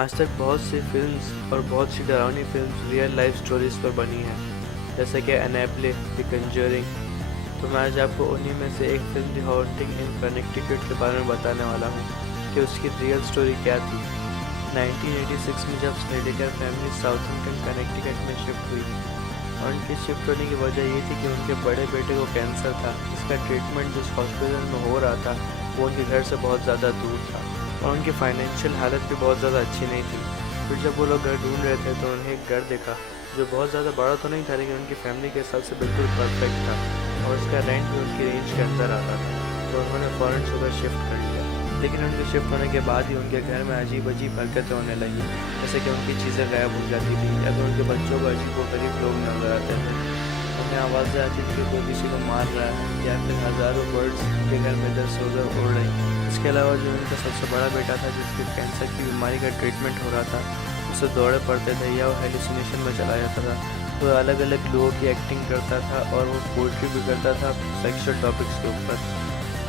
आज तक बहुत सी फिल्म्स और बहुत सी डरावनी फिल्म्स रियल लाइफ स्टोरीज पर बनी हैं, जैसे कि एनेबले, द कंजरिंग। तो मैं आज आपको उन्हीं में से एक film the haunting in Connecticut के बारे में बताने वाला हूँ कि उसकी रियल स्टोरी क्या थी। 1986 में जब स्नेडिकर फैमिली साउथम्पटन कनेक्टिकट में शिफ्ट हुई और उनकी शिफ्ट होने की वजह ये थी कि उनके बड़े बेटे को कैंसर था, जिसका ट्रीटमेंट जिस हॉस्पिटल में हो रहा था वो उनके घर से बहुत ज़्यादा दूर था और उनकी फाइनेंशियल हालत भी बहुत ज़्यादा अच्छी नहीं थी। फिर जब वो लोग घर ढूंढ रहे थे तो उन्हें एक घर देखा जो बहुत ज़्यादा बड़ा तो नहीं था, लेकिन उनकी फैमिली के हिसाब से बिल्कुल परफेक्ट था और उसका रेंट भी उनकी रेंज के अंदर आता था। तो उन्होंने फ़ौरन से उधर शिफ्ट कर लिया। लेकिन उनके शिफ्ट होने के बाद ही उनके घर में अजीब अजीब हरकतें होने लगी, जैसे कि उनकी चीज़ें गायब हो जाती थी या फिर उनके बच्चों को अजीब व गरीब लोग नजर आते थे। उन्हें आवाज़ें आती थी कि कोई किसी को मार रहा है या फिर हज़ारों बर्ड्स उनके घर में इधर से उधर उड़ रही। इसके अलावा जो उनका सबसे बड़ा बेटा था, जिसके कैंसर की बीमारी का ट्रीटमेंट हो रहा था, उसे दौड़े पड़ते थे या वो हेलुसिनेशन में चला जाता था। वो अलग अलग लोगों की एक्टिंग करता था और वो पोइट्री भी करता था सेक्सुअल टॉपिक्स के ऊपर।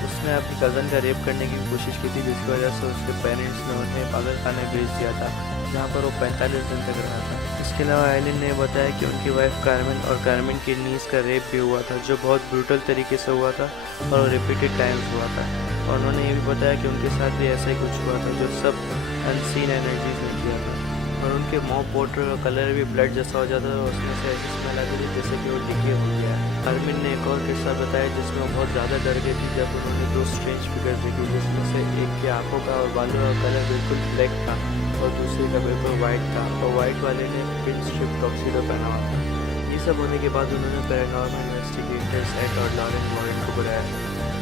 उसने अपनी कज़न का रेप करने की कोशिश की थी, जिसकी वजह से उसके पेरेंट्स ने उन्हें पागल खाने भेज दिया था, जहाँ पर वो 45 दिन तक रहा था। इसके अलावा एलिन ने बताया कि उनकी वाइफ कार्मेन और कार्मेन की नीस का रेप भी हुआ था, जो बहुत ब्रूटल तरीके से हुआ था और रिपीटेड टाइम्स हुआ था। और उन्होंने ये भी बताया कि उनके साथ भी ऐसा ही कुछ हुआ था, जो सब अनसीन एनर्जी से किया था। और उनके मॉप वाटर का कलर भी ब्लड जैसा हो जाता था और उसमें से ऐसी स्मेल आती थी जैसे कि वो डिके हो गया है। कार्मेन ने एक और किस्सा बताया जिसमें वो बहुत ज़्यादा डर गई थी जब उन्होंने दो स्ट्रेंज फिगर देखी, जिसमें से एक की आंखों का और बालों का कलर बिल्कुल ब्लैक था और दूसरे का बिल्कुल वाइट था, और वाइट वाले ने पिन स्ट्रिप टॉक्सीडो पहना हुआ था। ये सब होने के बाद उन्होंने पैरानॉर्मल इन्वेस्टिगेटर्स एड और लॉरेन वॉरेन को बुलाया,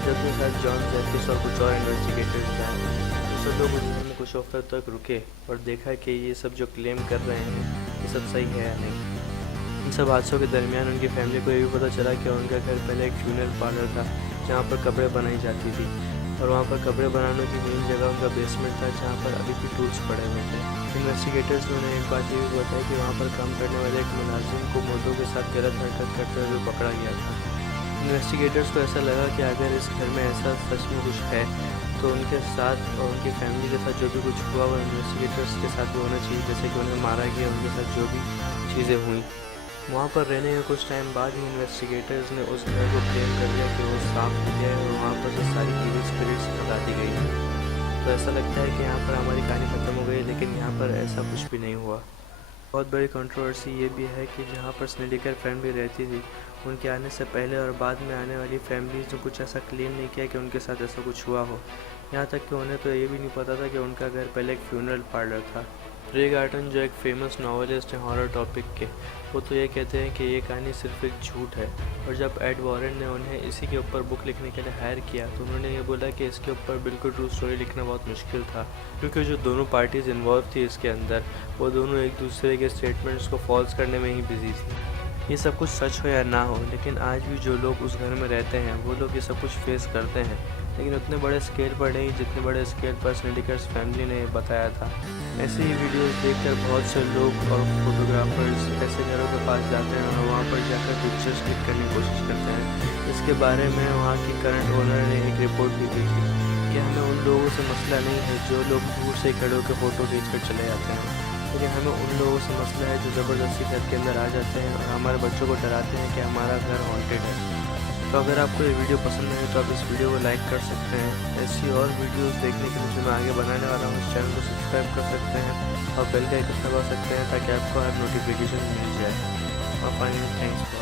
जो उनके साथ जॉन जेफिस और कुछ और इन्वेस्टिगेटर्स थे। सब लोग उन्होंने कुछ वक्त तक रुके और देखा कि ये सब जो क्लेम कर रहे हैं ये सब सही है या नहीं। इन सब हादसों के दरमियान उनकी फैमिली को ये भी पता चला कि उनका घर पहले एक फ्यूनरल पार्लर था, जहाँ पर कपड़े बनाई जाती थी, और वहाँ पर कपड़े बनाने की मेन जगह उनका बेसमेंट था, जहाँ पर अभी भी टूल्स पड़े हुए थे। इन्वेस्टिगेटर्स ने उन्हें एक बात ये भी बताई कि वहाँ पर काम करने वाले एक मुलाजिम को मुर्दों के साथ गलत हरकत करते हुए पकड़ा गया था। इन्वेस्टिगेटर्स को ऐसा लगा कि अगर इस घर में ऐसा सच में कुछ है तो उनके साथ और उनकी फैमिली के साथ जो भी कुछ हुआ वो इन्वेस्टिगेटर्स के साथ भी होना चाहिए, जैसे कि उन्हें मारा गया, उनके साथ जो भी चीज़ें हुई। वहाँ पर रहने के कुछ टाइम बाद ही इन्वेस्टिगेटर्स ने उस घर को क्लेम कर लिया कि वो साफ हो गया है और वहाँ पर से सारी इविल स्पिरिट्स भगा दी गई हैं। तो ऐसा लगता है कि यहाँ पर हमारी कहानी ख़त्म हो गई, लेकिन यहाँ पर ऐसा कुछ भी नहीं हुआ। बहुत बड़ी कंट्रोवर्सी ये भी है कि जहाँ पर स्नेडिकर फैमिली रहती थी, उनके आने से पहले और बाद में आने वाली फैमिलीज ने कुछ ऐसा क्लेम नहीं किया कि उनके साथ ऐसा कुछ हुआ हो। यहाँ तक कि उन्हें तो ये भी नहीं पता था कि उनका घर पहले एक फ्यूनरल पार्लर था। रे गार्टन, जो एक फेमस नॉवलिस्ट हैं हॉरर टॉपिक के, वो तो ये कहते हैं कि ये कहानी सिर्फ एक झूठ है। और जब एड वॉरेन ने उन्हें इसी के ऊपर बुक लिखने के लिए हायर किया तो उन्होंने ये बोला कि इसके ऊपर बिल्कुल ट्रू स्टोरी लिखना बहुत मुश्किल था, क्योंकि जो दोनों पार्टीज़ इन्वॉल्व थी इसके अंदर, वो दोनों एक दूसरे के स्टेटमेंट्स को फॉल्स करने में ही बिजी थी। ये सब कुछ सच हो या ना हो, लेकिन आज भी जो लोग उस घर में रहते हैं वो लोग ये सब कुछ फेस करते हैं, लेकिन उतने बड़े स्केल पर नहीं जितने बड़े स्केल पर स्नेडिकर्स फैमिली ने बताया था। ऐसे ही वीडियोस देखकर बहुत से लोग और फोटोग्राफर्स ऐसे घरों के पास जाते हैं और वहाँ पर जाकर पिक्चर्स क्लिक करने की कोशिश करते हैं। इसके बारे में वहाँ की करंट ओनर ने एक रिपोर्ट भी दी थी कि हमें उन लोगों से मसला नहीं है जो लोग दूर से खड़े होकर फ़ोटो खींच कर चले जाते हैं, लेकिन हमें उन लोगों से मसला है जो ज़बरदस्ती घर के अंदर आ जाते हैं और हमारे बच्चों को डराते हैं कि हमारा घर हॉन्टेड है। तो अगर आपको ये वीडियो पसंद है तो आप इस वीडियो को लाइक कर सकते हैं। ऐसी और वीडियोस देखने के लिए जो मैं आगे बनाने वाला हूँ, इस चैनल को सब्सक्राइब कर सकते हैं और बेल का आइकन दबा सकते हैं ताकि आपको हर नोटिफिकेशन मिल जाए। और फाइनली थैंक्स फॉर